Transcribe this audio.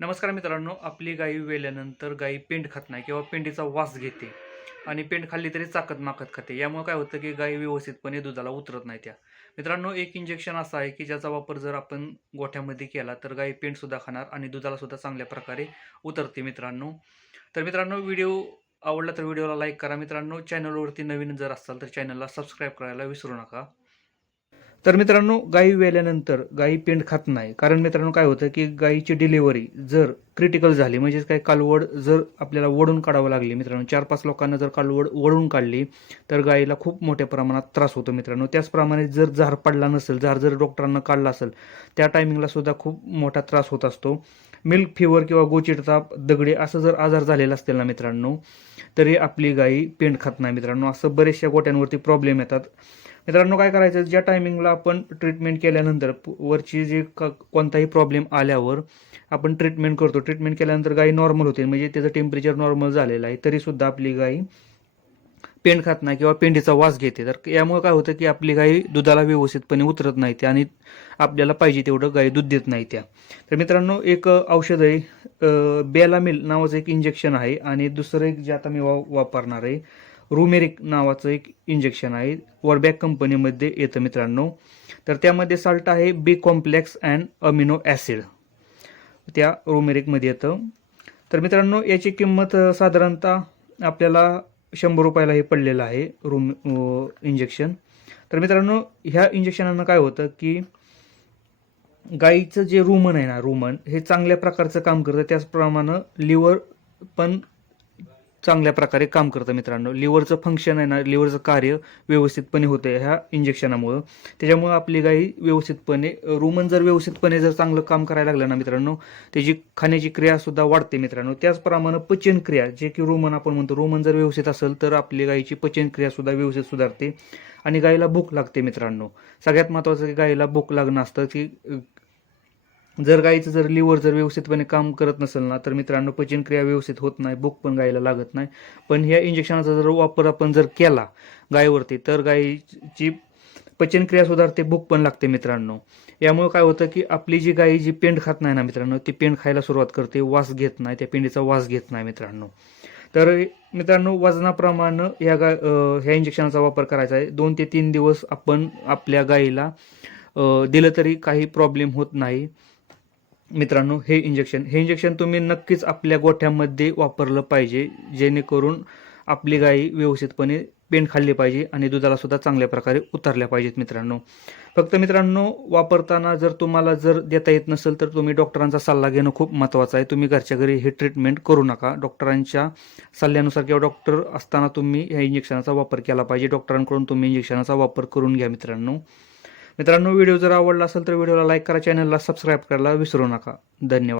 नमस्कार मित्रांनो आपली गाई वेल्यानंतर गाई पेंड खात नाही किंवा पेंडीचा वास घेते आणि पेंड खाल्ली तरी चाकत माकत खाते. यामुळे काय होतं की गाई व्यवस्थितपणे दुधाला उतरत नाही त्या. मित्रांनो एक इंजेक्शन असं आहे की ज्याचा वापर जर आपण गोठ्यामध्ये केला तर गाई पेंडसुद्धा खाणार आणि दुधालासुद्धा चांगल्या प्रकारे उतरते मित्रांनो. तर मित्रांनो व्हिडिओ आवडला तर व्हिडिओला लाईक करा मित्रांनो. चॅनलवरती नवीन जर असाल तर चॅनलला सबस्क्राईब करायला विसरू नका. तर मित्रांनो गाई वेल्यानंतर गाई पेंड खात नाही. कारण मित्रांनो काय होतं की गाईची डिलिव्हरी जर क्रिटिकल झाली म्हणजेच काय कालवड जर आपल्याला वडून काढावं लागली मित्रांनो चार पाच लोकांना जर कालवड वडून काढली तर गाईला खूप मोठ्या प्रमाणात त्रास होतो मित्रांनो. त्याचप्रमाणे जर झार पडला नसेल झार जर डॉक्टरांना काढला असेल त्या टायमिंगला सुद्धा खूप मोठा त्रास होत असतो. मिल्क फिवर किंवा गोचिडताप दगडे असं जर आजार झालेला असतील ना मित्रांनो तरी आपली गाई पेंड खात नाही मित्रांनो. असं बरेचशा गोट्यांवरती प्रॉब्लेम येतात. मित्रांनो काय करायचं? ज्या टायमिंगला आपण ट्रीटमेंट केल्यानंतर वरची जे कोणताही प्रॉब्लेम आल्यावर आपण ट्रीटमेंट करतो. ट्रीटमेंट केल्यानंतर गाई नॉर्मल होते. म्हणजे त्याचं टेम्परेचर नॉर्मल झालेलं आहे. तरी सुद्धा आपली गाई पेंड खात नाही किंवा पेंडीचा वास घेते. तर यामुळे काय होतं की आपली गाई दुधाला व्यवस्थितपणे उतरत नाही त्या आणि आपल्याला पाहिजे तेवढं गाई दूध देत नाही त्या. तर मित्रांनो एक औषध आहे बेलामिल नावाचं एक इंजेक्शन आहे आणि दुसरं एक जे आता मी वा वापरणार आहे रुमेरिक नावाचं एक इंजेक्शन आहे. वरबॅक कंपनीमध्ये येतं मित्रांनो. तर त्यामध्ये साल्ट आहे B complex and amino acid त्या रुमेरिकमध्ये येतं. तर मित्रांनो याची किंमत साधारणतः आपल्याला शंभर रुपयाला हे पडलेलं आहे रूम इंजेक्शन तर मित्रांनो ह्या इंजेक्शनानं काय होतं की गाईचं जे रुमन आहे ना रुमन हे चांगल्या प्रकारचं काम करतं. त्याचप्रमाणे लिव्हर पण चांगल्या प्रकारे काम करतं मित्रांनो. लिव्हरचं फंक्शन आहे ना लिव्हरचं कार्य व्यवस्थितपणे होतं ह्या इंजेक्शनामुळं त्याच्यामुळं आपली गाई व्यवस्थितपणे रुमन जर व्यवस्थितपणे जर चांगलं काम करायला लागलं ना मित्रांनो त्याची खाण्याची क्रियासुद्धा वाढते मित्रांनो. त्याचप्रमाणे पचनक्रिया जे की रोमन आपण म्हणतो रोमन जर व्यवस्थित असेल तर आपली गाईची पचनक्रियासुद्धा व्यवस्थित सुधारते आणि गाईला भूक लागते मित्रांनो. सगळ्यात महत्त्वाचं की गाईला भूक लागणं असतं की जर गाईचं जर लिव्हर जर व्यवस्थितपणे काम करत नसेल ना तर मित्रांनो पचनक्रिया व्यवस्थित होत नाही भूक पण गायीला लागत नाही. पण ह्या इंजेक्शनाचा जर वापर आपण जर केला गायीवरती तर गाईची पचनक्रिया सुधारते भूक पण लागते मित्रांनो. यामुळे काय होतं की आपली जी गाई जी पेंड खात नाही ना मित्रांनो ती पेंड खायला सुरुवात करते वास घेत नाही त्या पेंडीचा वास घेत नाही मित्रांनो. तर मित्रांनो वजनाप्रमाणे ह्या गाय ह्या इंजेक्शनाचा वापर करायचा आहे. दोन ते तीन दिवस आपण आपल्या गाईला दिलं तरी काही प्रॉब्लेम होत नाही. मित्रांनो हे इंजेक्शन हे इंजेक्शन तुम्ही नक्कीच आपल्या गोठ्यामध्ये वापरलं पाहिजे जेणेकरून आपली गाई व्यवस्थितपणे पेंड खाल्ली पाहिजे आणि दुधाला सुद्धा चांगल्या प्रकारे उतरल्या पाहिजेत मित्रांनो. फक्त मित्रांनो वापरताना जर तुम्हाला जर देता येत नसेल तर तुम्ही डॉक्टरांचा सल्ला घेणं खूप महत्त्वाचं आहे. तुम्ही घरच्या घरी हे ट्रीटमेंट करू नका. डॉक्टरांच्या सल्ल्यानुसार किंवा डॉक्टर असताना तुम्ही ह्या इंजेक्शनाचा वापर केला पाहिजे. डॉक्टरांकडून तुम्ही इंजेक्शनाचा वापर करून घ्या मित्रांनो. मित्रांनो व्हिडिओ जर आवडला असेल तर व्हिडिओला लाईक करा चॅनलला सबस्क्राईब करायला विसरू नका. धन्यवाद.